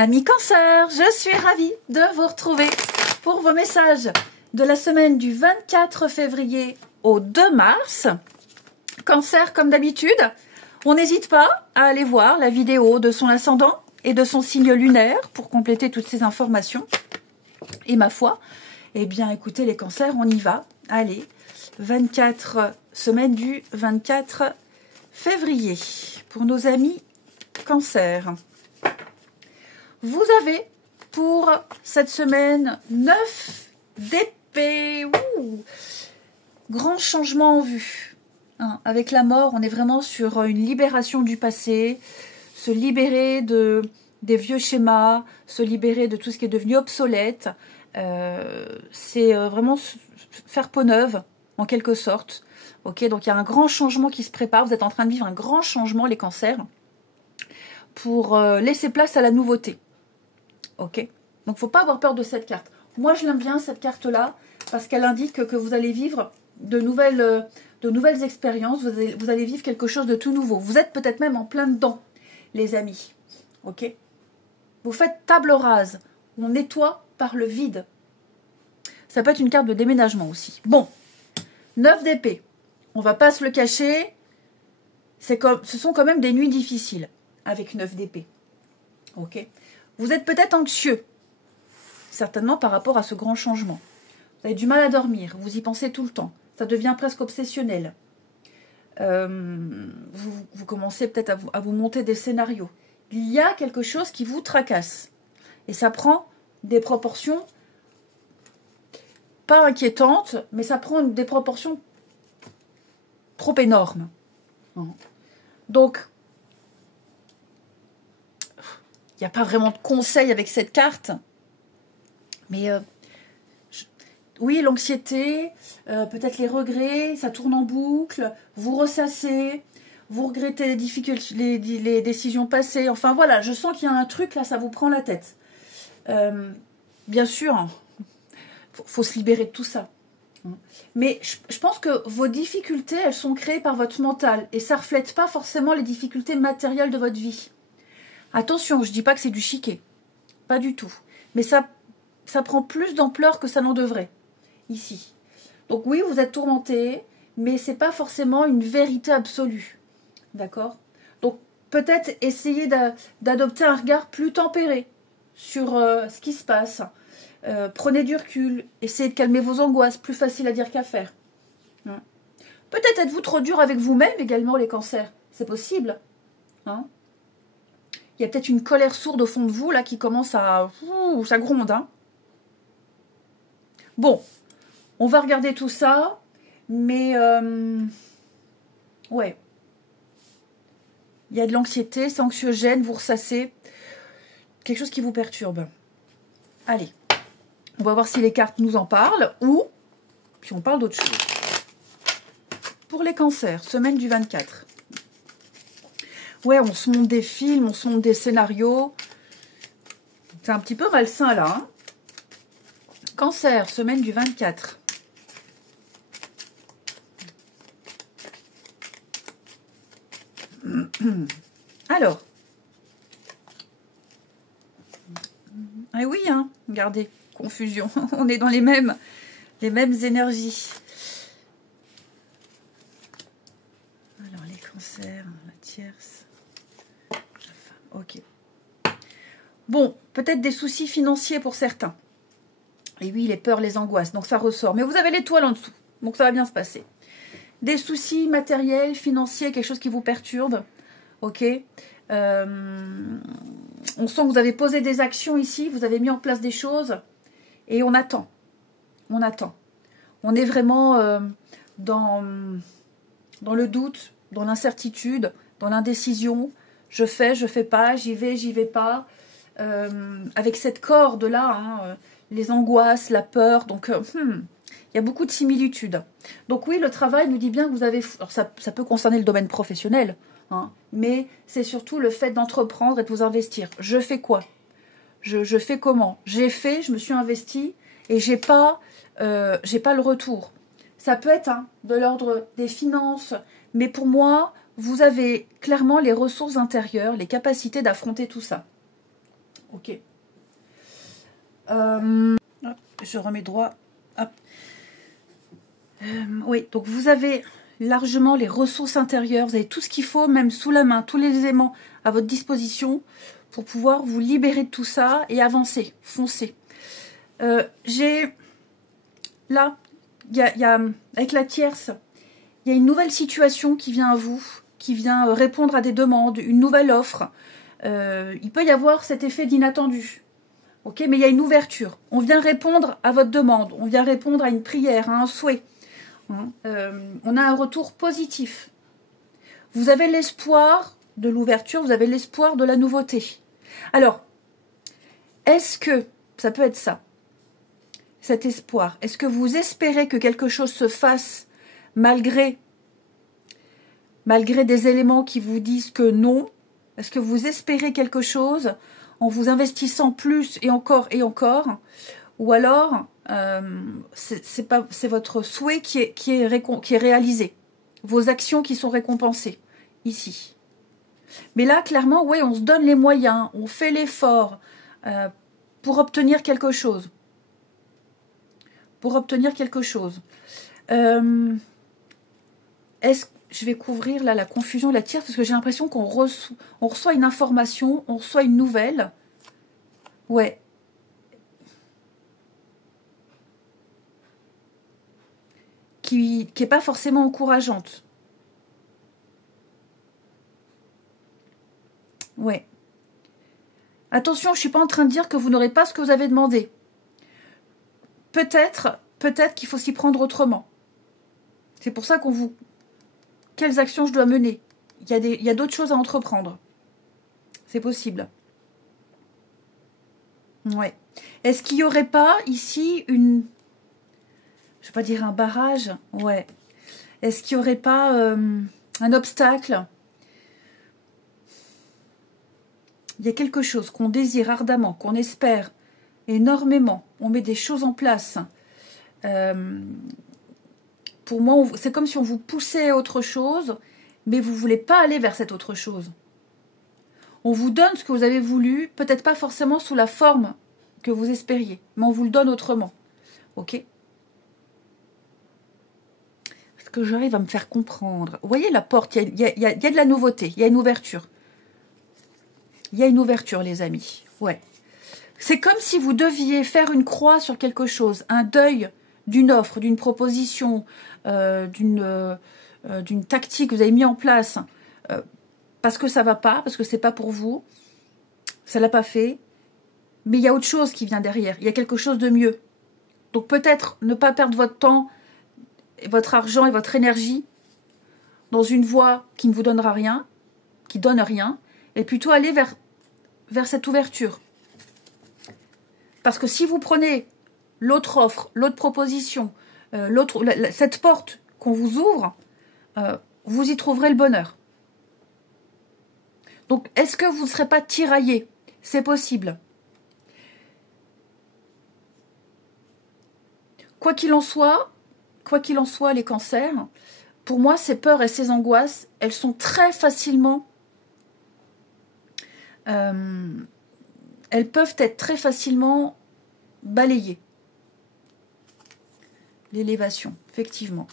Amis Cancer, je suis ravie de vous retrouver pour vos messages de la semaine du 24 février au 2 mars. Cancer, comme d'habitude, on n'hésite pas à aller voir la vidéo de son ascendant et de son signe lunaire pour compléter toutes ces informations. Et ma foi, eh bien écoutez les cancers, on y va. Allez, 24 semaine du 24 février pour nos amis Cancer. Vous avez pour cette semaine 9 d'épée. Grand changement en vue. Hein, avec la mort, on est vraiment sur une libération du passé, se libérer des vieux schémas, se libérer de tout ce qui est devenu obsolète. C'est vraiment faire peau neuve, en quelque sorte. Okay, donc il y a un grand changement qui se prépare. Vous êtes en train de vivre un grand changement, les cancers, pour laisser place à la nouveauté. Ok, donc il ne faut pas avoir peur de cette carte. Moi, je l'aime bien, cette carte-là, parce qu'elle indique que vous allez vivre de nouvelles expériences. Vous allez vivre quelque chose de tout nouveau. Vous êtes peut-être même en plein dedans, les amis. Ok, vous faites table rase. On nettoie par le vide. Ça peut être une carte de déménagement aussi. Bon, 9 d'épée. On ne va pas se le cacher. Ce sont quand même des nuits difficiles avec 9 d'épée. Ok. Vous êtes peut-être anxieux, certainement par rapport à ce grand changement. Vous avez du mal à dormir, vous y pensez tout le temps. Ça devient presque obsessionnel. Vous commencez peut-être à vous monter des scénarios. Il y a quelque chose qui vous tracasse. Et ça prend des proportions pas inquiétantes, mais ça prend des proportions trop énormes. Donc, il n'y a pas vraiment de conseil avec cette carte. Mais oui, l'anxiété, peut-être les regrets, ça tourne en boucle, vous ressassez, vous regrettez les décisions passées. Enfin voilà, je sens qu'il y a un truc là, ça vous prend la tête. Bien sûr, faut se libérer de tout ça. Mais je pense que vos difficultés, elles sont créées par votre mental. Et ça ne reflète pas forcément les difficultés matérielles de votre vie. Attention, je ne dis pas que c'est du chiquet. Pas du tout. Mais ça prend plus d'ampleur que ça n'en devrait. Ici. Donc oui, vous êtes tourmenté, mais ce n'est pas forcément une vérité absolue. D'accord? Donc peut-être essayer d'adopter un regard plus tempéré sur ce qui se passe. Prenez du recul. Essayez de calmer vos angoisses. Plus facile à dire qu'à faire. Peut-être êtes-vous trop dur avec vous-même également, les cancers. C'est possible. Hein? Il y a peut-être une colère sourde au fond de vous, là, qui commence à... ça gronde, hein. Bon, on va regarder tout ça, mais... ouais. Il y a de l'anxiété, c'est anxiogène, vous ressassez. Quelque chose qui vous perturbe. Allez, on va voir si les cartes nous en parlent, ou si on parle d'autre chose. Pour les cancers, semaine du 24. Ouais, on se monte des films, on se monte des scénarios. C'est un petit peu malsain, là. Hein. Cancer, semaine du 24. Alors. Ah oui, hein, regardez, confusion. On est dans les mêmes énergies. Alors, les cancers, la tierce. Ok. Bon, peut-être des soucis financiers pour certains. Et oui, les peurs, les angoisses. Donc ça ressort. Mais vous avez l'étoile en dessous. Donc ça va bien se passer. Des soucis matériels, financiers, quelque chose qui vous perturbe. Ok. On sent que vous avez posé des actions ici. Vous avez mis en place des choses. Et on attend. On attend. On est vraiment dans le doute, dans l'incertitude, dans l'indécision. Je fais pas, j'y vais pas. Avec cette corde-là, hein, les angoisses, la peur. Donc, il y a beaucoup de similitudes. Donc oui, le travail nous dit bien que vous avez... Alors, ça peut concerner le domaine professionnel, hein, mais c'est surtout le fait d'entreprendre et de vous investir. Je fais quoi? Je fais comment? J'ai fait, je me suis investi et j'ai pas le retour. Ça peut être de l'ordre des finances, mais pour moi... Vous avez clairement les ressources intérieures, les capacités d'affronter tout ça. Ok. Hop, je remets droit. Hop. Oui, donc vous avez largement les ressources intérieures, vous avez tout ce qu'il faut, même sous la main, tous les éléments à votre disposition pour pouvoir vous libérer de tout ça et avancer, foncer. J'ai là, avec la tierce, il y a une nouvelle situation qui vient à vous, qui vient répondre à des demandes, une nouvelle offre. Il peut y avoir cet effet d'inattendu. Ok, mais il y a une ouverture. On vient répondre à votre demande, on vient répondre à une prière, à un souhait. On a un retour positif. Vous avez l'espoir de l'ouverture, vous avez l'espoir de la nouveauté. Alors, est-ce que, ça peut être ça, cet espoir, est-ce que vous espérez que quelque chose se fasse malgré des éléments qui vous disent que non? Est-ce que vous espérez quelque chose en vous investissant plus et encore et encore? Ou alors, c'est votre souhait qui est réalisé. Vos actions qui sont récompensées, ici. Mais là, clairement, oui, on se donne les moyens, on fait l'effort pour obtenir quelque chose. Pour obtenir quelque chose. Je vais couvrir là la confusion, la tire, parce que j'ai l'impression qu'on reçoit une information, on reçoit une nouvelle. Ouais. Qui n'est pas forcément encourageante. Ouais. Attention, je ne suis pas en train de dire que vous n'aurez pas ce que vous avez demandé. Peut-être qu'il faut s'y prendre autrement. C'est pour ça qu'on vous... Quelles actions je dois mener? Il y a d'autres choses à entreprendre. C'est possible. Ouais. Est-ce qu'il n'y aurait pas ici une... Je ne vais pas dire un barrage. Ouais. Est-ce qu'il n'y aurait pas un obstacle? Il y a quelque chose qu'on désire ardemment, qu'on espère énormément. On met des choses en place. Pour moi, c'est comme si on vous poussait à autre chose, mais vous ne voulez pas aller vers cette autre chose. On vous donne ce que vous avez voulu, peut-être pas forcément sous la forme que vous espériez, mais on vous le donne autrement. Ok? Est-ce que j'arrive à me faire comprendre? Vous voyez la porte, il y a de la nouveauté, il y a une ouverture. Il y a une ouverture, les amis. Ouais. C'est comme si vous deviez faire une croix sur quelque chose, un deuil d'une offre, d'une proposition, d'une tactique que vous avez mis en place, parce que ça va pas, parce que c'est pas pour vous, ça l'a pas fait, mais il y a autre chose qui vient derrière, il y a quelque chose de mieux. Donc peut-être ne pas perdre votre temps, votre argent et votre énergie dans une voie qui ne vous donnera rien, qui donne rien, et plutôt aller vers cette ouverture. Parce que si vous prenez l'autre offre, l'autre proposition, cette porte qu'on vous ouvre, vous y trouverez le bonheur. Donc, est-ce que vous ne serez pas tiraillé? C'est possible. Quoi qu'il en soit, les cancers, pour moi, ces peurs et ces angoisses, elles sont très facilement... elles peuvent être très facilement balayées. L'élévation, effectivement.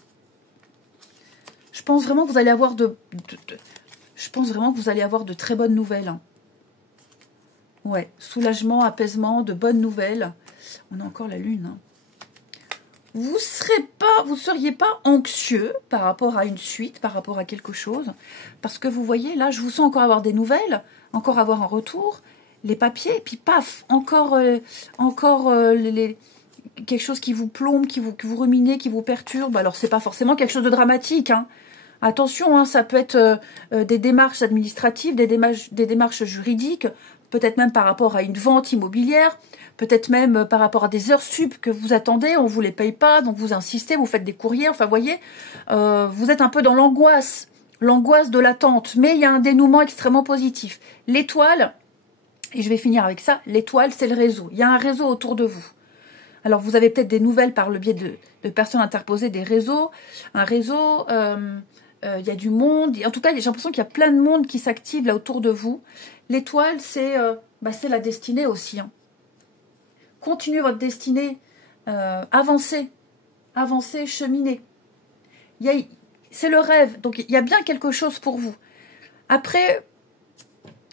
Je pense vraiment que vous allez avoir je pense vraiment que vous allez avoir de très bonnes nouvelles. Hein. Ouais, soulagement, apaisement, de bonnes nouvelles. On a encore la lune. Hein. Vous seriez pas anxieux par rapport à une suite, par rapport à quelque chose. Parce que vous voyez, là, je vous sens encore avoir des nouvelles, encore avoir un retour, les papiers, et puis paf, encore quelque chose qui vous plombe, qui vous ruminez, qui vous perturbe. Alors, c'est pas forcément quelque chose de dramatique, hein. Attention, hein, ça peut être des démarches administratives, des démarches juridiques, peut-être même par rapport à une vente immobilière, peut-être même par rapport à des heures sup que vous attendez, on ne vous les paye pas, donc vous insistez, vous faites des courriers, enfin, vous voyez, vous êtes un peu dans l'angoisse de l'attente, mais il y a un dénouement extrêmement positif. L'étoile, et je vais finir avec ça, l'étoile, c'est le réseau. Il y a un réseau autour de vous. Alors, vous avez peut-être des nouvelles par le biais de personnes interposées, des réseaux, un réseau il y a du monde. En tout cas, j'ai l'impression qu'il y a plein de monde qui s'active là autour de vous. L'étoile, c'est la destinée aussi. Hein. Continuez votre destinée. Avancez. Avancez, cheminez. C'est le rêve. Donc, il y a bien quelque chose pour vous. Après,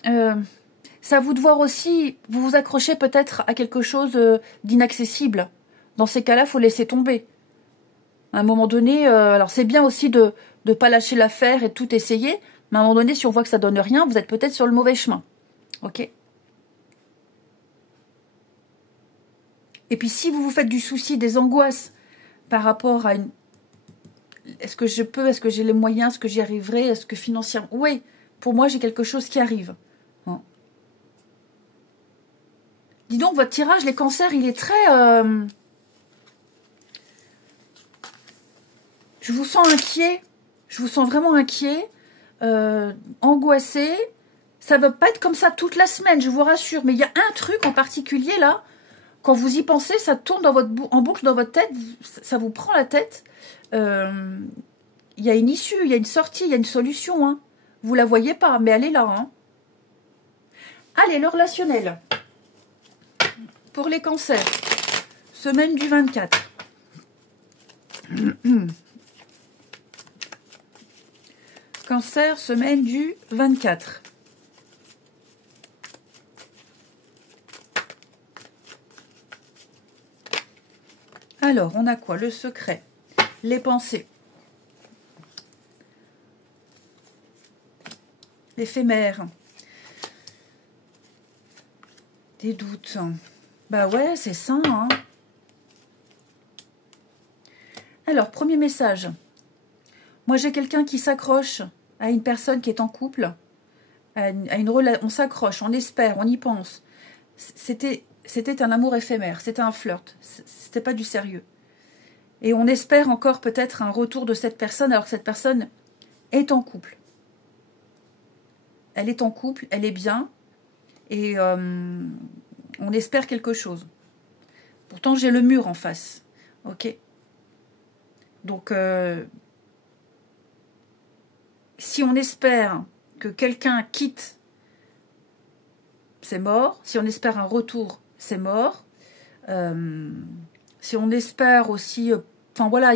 c'est à vous de voir aussi, vous vous accrochez peut-être à quelque chose d'inaccessible. Dans ces cas-là, il faut laisser tomber. À un moment donné, alors c'est bien aussi de ne pas lâcher l'affaire et de tout essayer, mais à un moment donné, si on voit que ça donne rien, vous êtes peut-être sur le mauvais chemin. Ok? Et puis si vous vous faites du souci, des angoisses par rapport à une... Est-ce que je peux? Est-ce que j'ai les moyens? Est-ce que j'y arriverai? Est-ce que financièrement... Oui, pour moi, j'ai quelque chose qui arrive. Hein. Dis donc, votre tirage, les cancers, il est très... Je vous sens inquiet. Je vous sens vraiment inquiet. Angoissé. Ça ne va pas être comme ça toute la semaine, je vous rassure. Mais il y a un truc en particulier, là. Quand vous y pensez, ça tourne en boucle dans votre tête. Ça vous prend la tête. Il y a une issue, il y a une sortie, il y a une solution. Hein. Vous la voyez pas, mais elle est là. Hein. Allez, le relationnel. Pour les cancers. Semaine du 24. Cancer, semaine du 24. Alors, on a quoi? Le secret, les pensées, l'éphémère, des doutes. Bah ouais, c'est ça. Hein. Alors, premier message. Moi, j'ai quelqu'un qui s'accroche à une personne qui est en couple. On s'accroche, on espère, on y pense. C'était un amour éphémère, c'était un flirt. C'était pas du sérieux. Et on espère encore peut-être un retour de cette personne alors que cette personne est en couple. Elle est en couple, elle est bien. Et on espère quelque chose. Pourtant, j'ai le mur en face. Ok. Donc, si on espère que quelqu'un quitte, c'est mort. Si on espère un retour, c'est mort. Si on espère aussi... Enfin, voilà,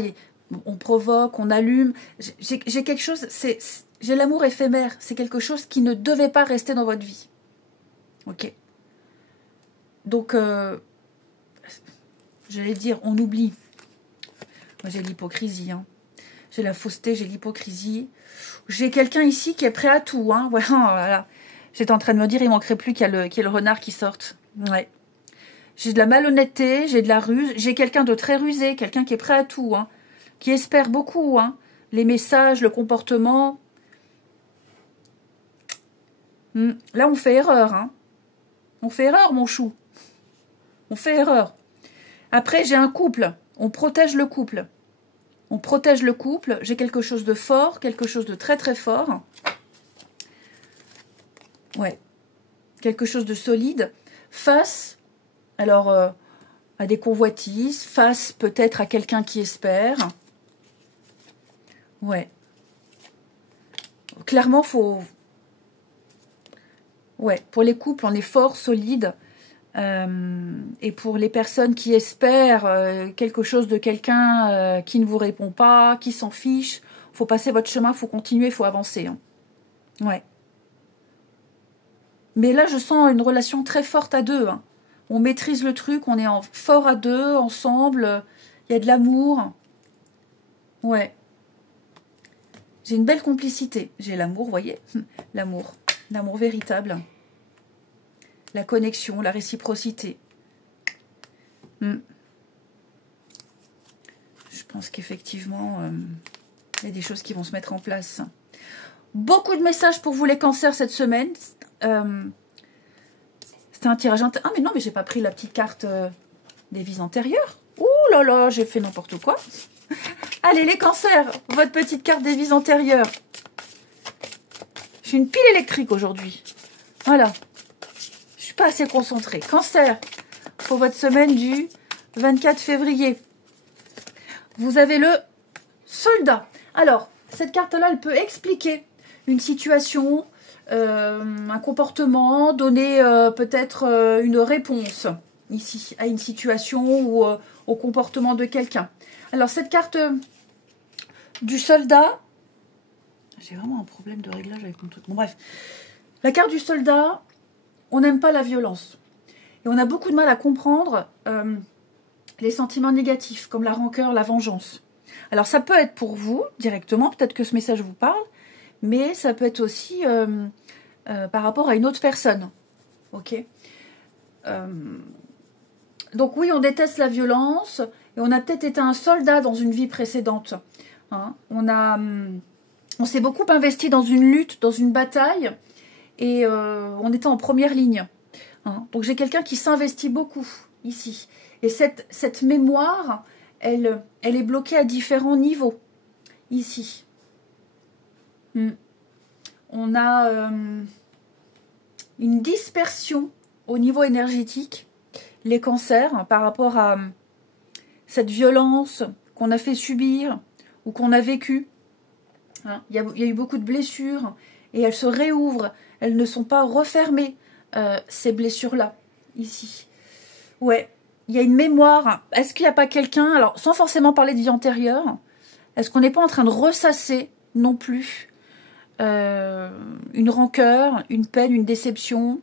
on provoque, on allume. J'ai quelque chose... J'ai l'amour éphémère. C'est quelque chose qui ne devait pas rester dans votre vie. Ok. Donc, j'allais dire, on oublie. Moi, j'ai l'hypocrisie. Hein. J'ai la fausseté, j'ai l'hypocrisie. J'ai quelqu'un ici qui est prêt à tout. Hein. Voilà. J'étais en train de me dire, il manquerait plus qu'il y ait le renard qui sorte. Ouais. J'ai de la malhonnêteté, j'ai de la ruse. J'ai quelqu'un de très rusé, quelqu'un qui est prêt à tout. Hein. Qui espère beaucoup. Hein. Les messages, le comportement. Là, on fait erreur. Hein. On fait erreur, mon chou. On fait erreur. Après, j'ai un couple. On protège le couple. On protège le couple. J'ai quelque chose de fort, quelque chose de très très fort. Ouais. Quelque chose de solide. Face, alors, à des convoitises. Face peut-être à quelqu'un qui espère. Ouais. Clairement, faut... Ouais, pour les couples, on est fort, solide. Et pour les personnes qui espèrent quelque chose de quelqu'un qui ne vous répond pas, qui s'en fiche, faut passer votre chemin, faut continuer, faut avancer. Hein. Ouais. Mais là, je sens une relation très forte à deux. Hein. On maîtrise le truc, on est fort à deux, ensemble. Il y a de l'amour. Ouais. J'ai une belle complicité. J'ai l'amour, vous voyez? L'amour. L'amour véritable. La connexion, la réciprocité. Je pense qu'effectivement, il y a des choses qui vont se mettre en place. Beaucoup de messages pour vous les cancers cette semaine. C'était un tirage... Ah mais non, mais j'ai pas pris la petite carte des vies antérieures. Ouh là là, j'ai fait n'importe quoi. Allez les cancers, votre petite carte des vies antérieures. Je suis une pile électrique aujourd'hui. Voilà. Pas assez concentré. Cancer, pour votre semaine du 24 février. Vous avez le soldat. Alors, cette carte-là, elle peut expliquer une situation, un comportement, donner peut-être une réponse ici à une situation ou au comportement de quelqu'un. Alors cette carte du soldat, j'ai vraiment un problème de réglage avec mon truc. Bon bref, la carte du soldat, on n'aime pas la violence et on a beaucoup de mal à comprendre les sentiments négatifs comme la rancœur, la vengeance. Alors ça peut être pour vous directement, peut-être que ce message vous parle, mais ça peut être aussi par rapport à une autre personne. Ok. Donc oui, on déteste la violence et on a peut-être été un soldat dans une vie précédente. Hein. On s'est beaucoup investi dans une lutte, dans une bataille et on était en première ligne. Hein. Donc j'ai quelqu'un qui s'investit beaucoup ici. Et cette mémoire, elle est bloquée à différents niveaux ici. On a une dispersion au niveau énergétique, les cancers, hein, par rapport à cette violence qu'on a fait subir ou qu'on a vécue. Hein, il y a eu beaucoup de blessures et elles se réouvrent. Elles ne sont pas refermées, ces blessures-là, ici. Ouais, il y a une mémoire. Est-ce qu'il n'y a pas quelqu'un, alors sans forcément parler de vie antérieure, est-ce qu'on n'est pas en train de ressasser non plus une rancœur, une peine, une déception?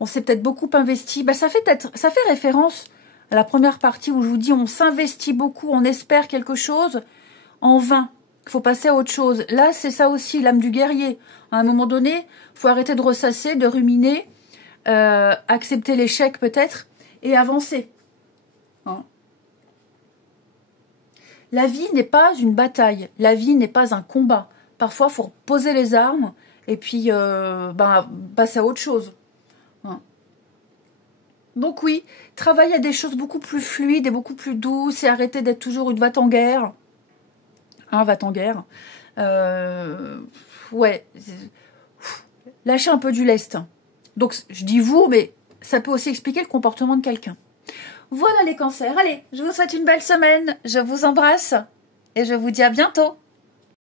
On s'est peut-être beaucoup investi. Ça fait référence à la première partie où je vous dis on s'investit beaucoup, on espère quelque chose en vain. Il faut passer à autre chose. Là, c'est ça aussi, l'âme du guerrier. À un moment donné, il faut arrêter de ressasser, de ruminer, accepter l'échec peut-être et avancer. Hein. La vie n'est pas une bataille. La vie n'est pas un combat. Parfois, il faut poser les armes et puis passer à autre chose. Hein. Donc oui, travailler à des choses beaucoup plus fluides et beaucoup plus douces et arrêter d'être toujours une va-t-en-guerre. Hein, va-t-en-guerre. Ouais. Lâcher un peu du lest. Donc, je dis vous, mais ça peut aussi expliquer le comportement de quelqu'un. Voilà les cancers. Allez, je vous souhaite une belle semaine. Je vous embrasse et je vous dis à bientôt.